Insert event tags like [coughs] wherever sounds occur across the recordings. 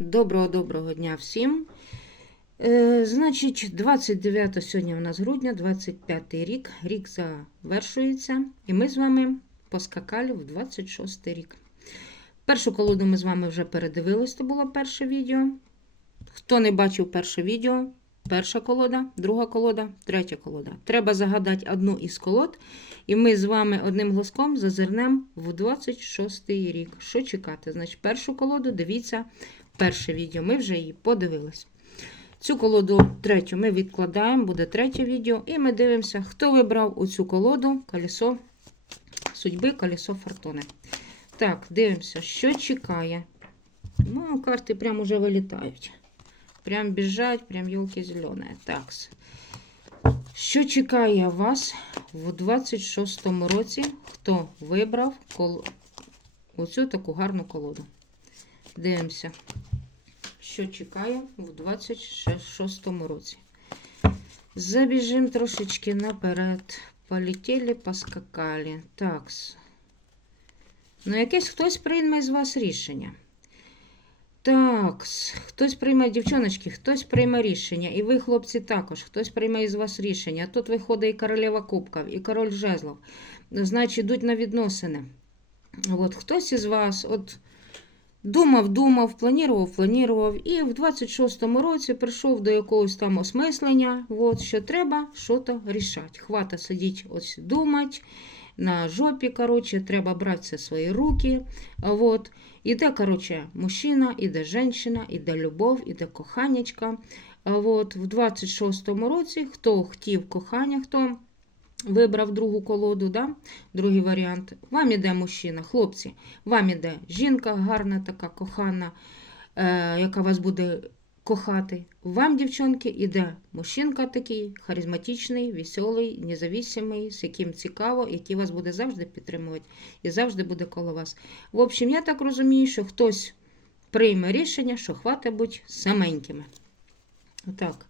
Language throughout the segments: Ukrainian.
Доброго-доброго дня всім. Е, значить, 29 сьогодні у нас грудня, 25 рік. Рік завершується. І ми з вами поскакали в 26 рік. Першу колоду ми з вами вже передивились, це було перше відео. Хто не бачив перше відео, перша колода, друга колода, третя колода. Треба загадати одну із колод, і ми з вами одним глазком зазирнемо в 26 рік. Що чекати? Значить, першу колоду дивіться перше відео. Ми вже її подивились. Цю колоду третю ми відкладаємо, буде третє відео, і ми дивимося, хто вибрав у цю колоду колесо судьби, колесо фортуни. Так, дивимося, що чекає. Ну, карти прям уже вилітають. Прям біжать, прям елки зелені. Так. Що чекає вас в 26-му році, хто вибрав кол... оцю таку гарну колоду? Дивимося, що чекає в 26-му році. Забіжимо трошечки наперед. Полетіли, поскакали. Так. Ну, якесь хтось прийме з вас рішення. Так, хтось прийме, дівчоночки, хтось прийме рішення. І ви, хлопці, також. Хтось прийме із вас рішення. Тут виходить і королева кубків, і король жезлов. Значить, йдуть на відносини. От, хтось із вас от, думав, думав, планував, планував. І в 26-му році прийшов до якогось там осмислення, от, що треба щось рішати. Хвата сидіть, ось думати. На жопі, коротше, треба брати свої руки. Вот. Іде, коротше, мужчина, іде жінка, іде любов, іде коханячка. Вот. В 26-му році, хто хотів кохання, хто вибрав другу колоду, да? другий варіант, вам іде мужчина, хлопці, вам іде жінка гарна, така кохана, е, яка вас буде кохати. Вам, дівчонки, іде мужчинка такий, харизматичний, веселий, независимий, з яким цікаво, який вас буде завжди підтримувати і завжди буде коло вас. В общем, я так розумію, що хтось прийме рішення, що хватить бути саменькими. Так,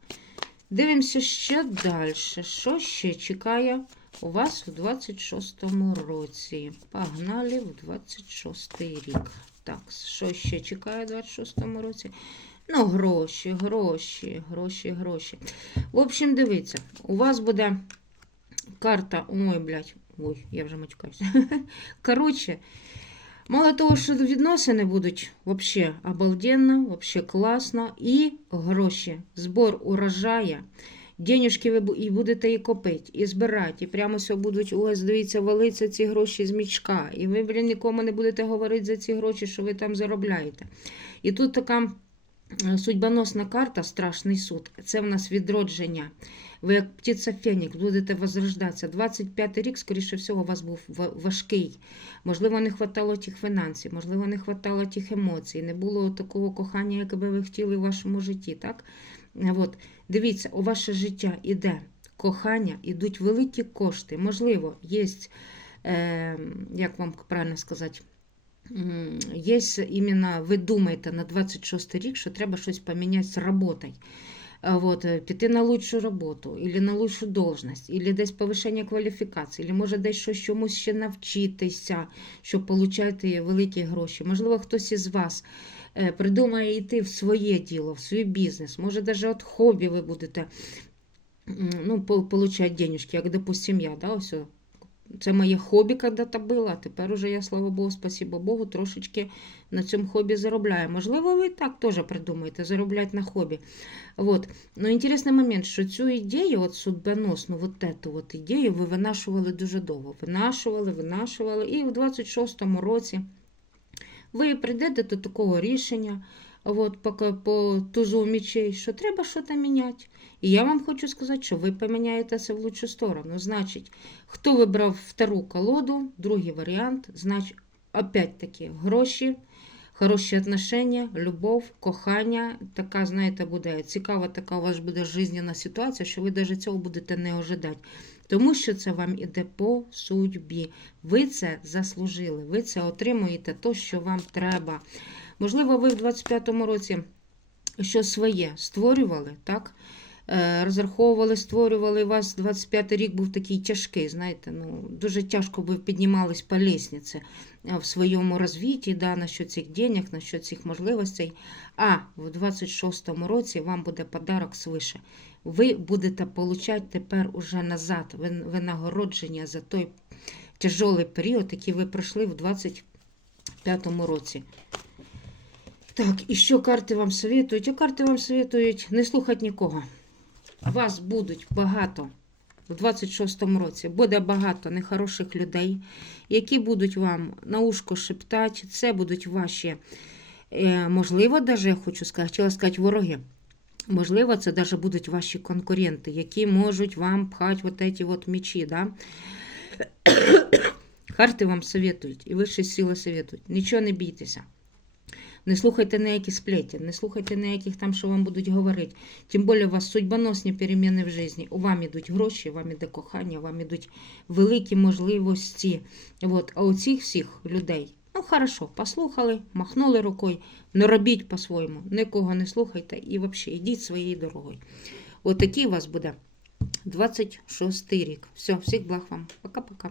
дивимося ще далі. Що ще чекає у вас у 26-му році? Погнали в 26 рік. Так, що ще чекає у 26-му році? Ну, гроші, гроші, гроші, гроші. В общем, дивіться, у вас буде карта. Ой, блядь, ой, я вже матюкаюся. [laughs] Коротше, мало того, що відносини будуть взагалі обалденно, взагалі класно. І гроші. Збор урожая. денежки ви і будете і копити, і збирати. І прямо все будуть у вас, дивіться, валиться ці гроші з мічка. І ви, блін, нікому не будете говорити за ці гроші, що ви там заробляєте. І тут така. Судьбоносна карта Страшний суд. Це в нас відродження. Ви, як птиця Фенікс, будете возрождатися. 25 й рік, скоріше всього, у вас був важкий. Можливо, не хватало тих фінансів, можливо, не хватало тих емоцій, не було такого кохання, яке би ви хотіли в вашому житті. так? От. Дивіться, у ваше життя іде кохання, ідуть великі кошти. Можливо, є, е, як вам правильно сказати, Є іменно, ви думаєте на 26 рік, що треба щось поміняти з роботою. Вот, піти на лучшу роботу, або на лучшу должность, або десь повищення кваліфікації, або може десь щось чомусь ще навчитися, щоб отримати великі гроші. Можливо, хтось із вас е, придумає йти в своє діло, в свій бізнес. Може, навіть от хобі ви будете ну, получати денежки, як, допустим, я. Да, ось це моє хобі когда-то було, тепер уже я, слава Богу, спасибо Богу, трошечки на цьому хобі заробляю. Можливо, ви так теж придумаєте, заробляти на хобі. Вот. Но інтересний момент, що цю ідею, от судьбоносну, вот эту от ідею ви винашували дуже довго. Винашували, винашували. І в 26-му році ви прийдете до такого рішення, от, по, по тузу мічей, що треба щось міняти. І я вам хочу сказати, що ви поміняєтеся в лучшу сторону. Значить, хто вибрав втору колоду, другий варіант, значить, опять-таки, гроші, хороші отношення, любов, кохання. Така, знаєте, буде цікава, така у вас буде жизненна ситуація, що ви навіть цього будете не ожидати. Тому що це вам іде по судьбі. Ви це заслужили, ви це отримуєте, то, що вам треба. Можливо, ви в 25-му році щось своє створювали, так? е, розраховували, створювали. Вас 25 рік був такий тяжкий, знаєте, ну, дуже тяжко ви піднімались по лестниці е, в своєму розвитті, да, насчет цих денег, насчет цих можливостей. А в 26-му році вам буде подарок свише. Ви будете получати тепер уже назад винагородження за той тяжелий період, який ви пройшли в 25-му році. Так, і що карти вам советують? А карти вам советують не слухати нікого. Вас будуть багато в 26-му році. Буде багато нехороших людей, які будуть вам на ушко шептати. Це будуть ваші, е, можливо, даже, я хочу сказати, хотіла сказати, вороги. Можливо, це даже будуть ваші конкуренти, які можуть вам пхати вот эти вот мечі, да? [coughs] Карти вам советують, і вищі сили советують. Нічого не бійтеся. Не слухайте ніякі сплеті, не слухайте ніяких там, що вам будуть говорити. Тим більше у вас судьбоносні переміни в житті. У вам ідуть гроші, вам іде кохання, вам ідуть великі можливості. От. А у цих всіх людей, ну хорошо, послухали, махнули рукою, не робіть по-своєму, нікого не слухайте і взагалі йдіть своєю дорогою. От такий у вас буде 26 рік. Все, всіх благ вам. Пока-пока.